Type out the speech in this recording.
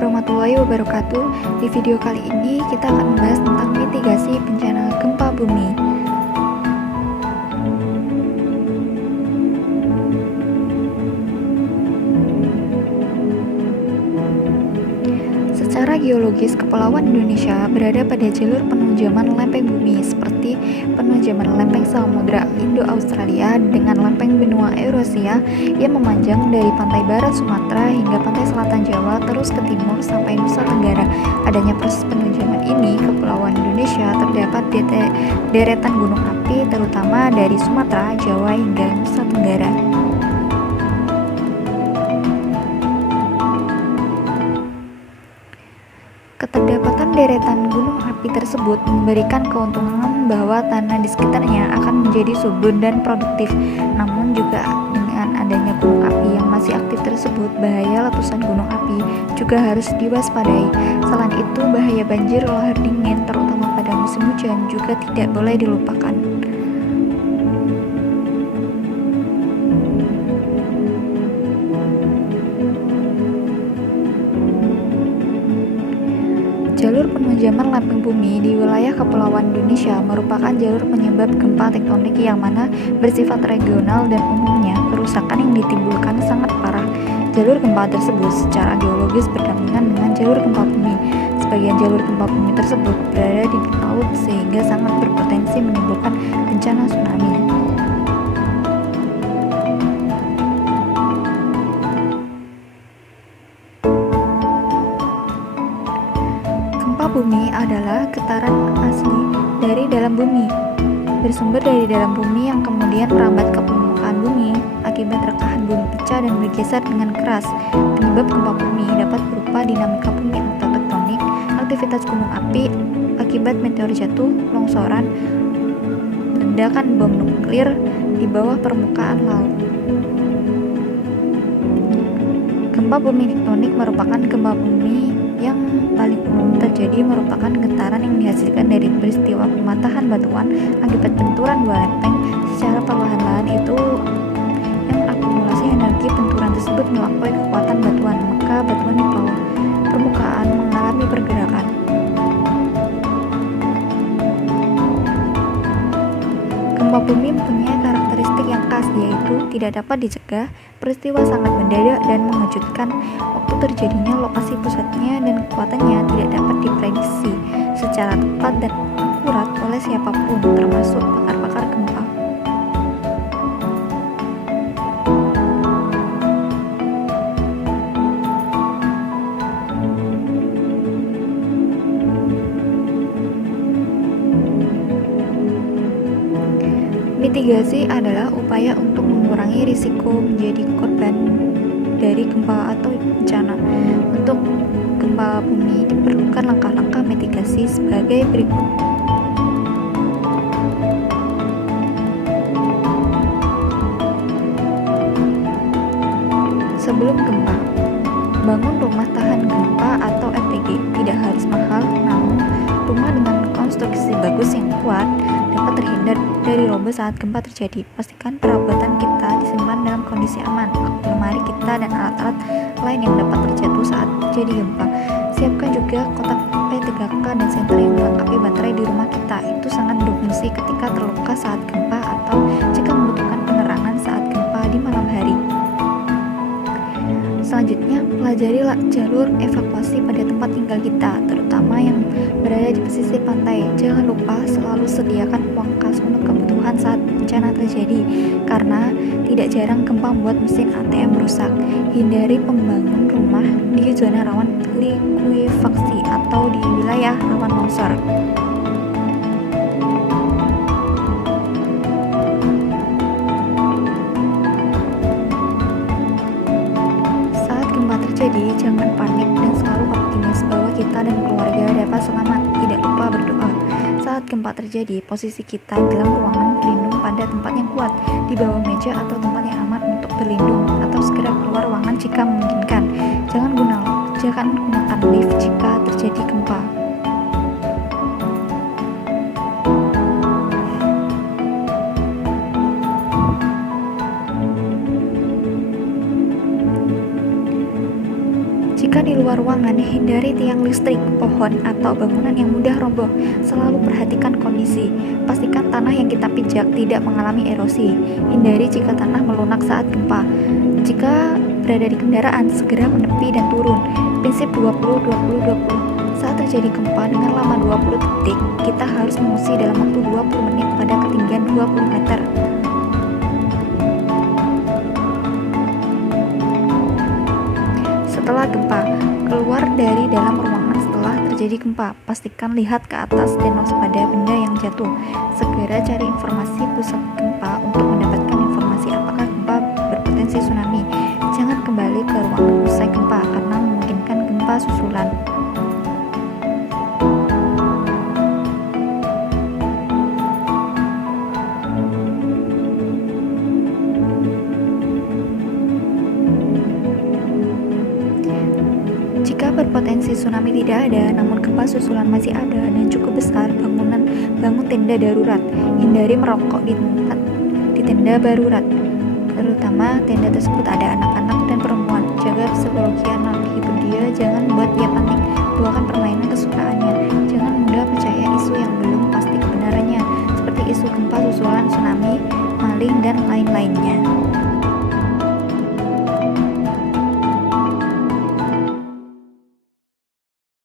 warahmatullahi wabarakatuh. Di video kali ini kita akan membahas tentang mitigasi bencana gempa bumi. Secara geologis, Kepulauan Indonesia berada pada jalur penunjaman lempeng bumi seperti penunjaman lempeng Samudra Indo-Australia dengan lempeng benua Eurasia yang memanjang dari pantai barat Sumatera hingga pantai selatan Jawa terus ke timur sampai Nusa Tenggara. Adanya proses penunjaman ini, Kepulauan Indonesia terdapat deretan gunung api terutama dari Sumatera, Jawa hingga Nusa Tenggara. Keterdapatan deretan gunung api tersebut memberikan keuntungan bahwa tanah di sekitarnya akan menjadi subur dan produktif. Namun juga dengan adanya gunung api yang masih aktif tersebut, bahaya letusan gunung api juga harus diwaspadai. Selain itu, bahaya banjir lahar dingin terutama pada musim hujan juga tidak boleh dilupakan. Jalur penunjaman lempeng bumi di wilayah Kepulauan Indonesia merupakan jalur penyebab gempa tektonik yang mana bersifat regional dan umumnya kerusakan yang ditimbulkan sangat parah. Jalur gempa tersebut secara geologis berdampingan dengan jalur gempa bumi. Sebagian jalur gempa bumi tersebut berada di laut sehingga sangat berpotensi menimbulkan bencana tsunami. Gempa bumi adalah getaran asli dari dalam bumi, bersumber dari dalam bumi yang kemudian merambat ke permukaan bumi akibat rekahan bumi pecah dan bergeser dengan keras. Penyebab gempa bumi dapat berupa dinamika bumi atau tektonik, aktivitas gunung api akibat meteor jatuh, longsoran, ledakan bom nuklir di bawah permukaan laut. Gempa bumi tektonik merupakan gempa bumi yang paling umum terjadi, merupakan getaran yang dihasilkan dari peristiwa pematahan batuan akibat benturan dua lempeng secara perlahan-lahan itu yang akumulasi energi benturan tersebut melampaui kekuatan batuan, maka batuan di bawah permukaan mengalami pergerakan. Gempa bumi mempunyai karakteristik yang khas, yaitu tidak dapat dicegah, peristiwa sangat mendadak dan mengejutkan, waktu terjadinya, lokasi pusatnya, dan kekuatannya tidak dapat diprediksi secara tepat dan akurat oleh siapapun, termasuk pakar-pakar gempa. Mitigasi adalah upaya untuk mengurangi risiko menjadi korban dari gempa atau bencana. Untuk gempa bumi diperlukan langkah-langkah mitigasi sebagai berikut. Sebelum gempa, bangun rumah tahan gempa atau RTG. Tidak harus mahal, namun rumah dengan konstruksi bagus yang kuat dapat terhindar dari roboh saat gempa terjadi. Pastikan perabotan kita disimpan dalam kondisi aman, lemari kita dan alat-alat lain yang dapat terjatuh saat terjadi gempa. Siapkan juga kotak P3K dan senter yang melengkapi baterai di rumah kita. Itu sangat berfungsi ketika terluka saat gempa atau jika membutuhkan penerangan saat gempa di malam hari. Selanjutnya, pelajarilah jalur evakuasi pada tempat tinggal kita, terutama yang berada di pesisir pantai. Jangan lupa selalu sediakan uang kas untuk kebutuhan saat bencana terjadi, karena tidak jarang gempa membuat mesin ATM rusak. Hindari membangun rumah di zona rawan likuifaksi atau di wilayah rawan longsor. Jadi, jangan panik dan selalu optimis bahwa kita dan keluarga dapat selamat. Tidak lupa berdoa. Saat gempa terjadi, posisi kita di dalam ruangan berlindung pada tempat yang kuat, di bawah meja atau tempat yang aman untuk berlindung, atau segera keluar ruangan jika memungkinkan. Jangan gunakan lift jika terjadi gempa. Jika Jika di luar ruangan, hindari tiang listrik, pohon, atau bangunan yang mudah roboh. Selalu perhatikan kondisi. Pastikan tanah yang kita pijak tidak mengalami erosi. Hindari jika tanah melunak saat gempa. Jika berada di kendaraan, segera menepi dan turun. Prinsip 20-20-20. Saat terjadi gempa dengan lama 20 detik, kita harus mengungsi dalam waktu 20 menit pada ketinggian 20 meter. Setelah gempa, keluar dari dalam ruangan setelah terjadi gempa. Pastikan lihat ke atas dan waspada benda yang jatuh. Segera cari informasi pusat gempa untuk mendapatkan informasi apakah gempa berpotensi tsunami. Jangan kembali ke ruangan usai gempa karena memungkinkan gempa susulan. Jika berpotensi tsunami tidak ada, namun gempa susulan masih ada dan cukup besar, bangun tenda darurat. Hindari merokok di tenda darurat, terutama tenda tersebut ada anak-anak dan perempuan. Jaga psikologi anak, hibur dia, jangan buat dia panik. Bawakan permainan kesukaannya. Jangan mudah percaya isu yang belum pasti kebenarannya, seperti isu gempa susulan, tsunami, maling, dan lain-lainnya.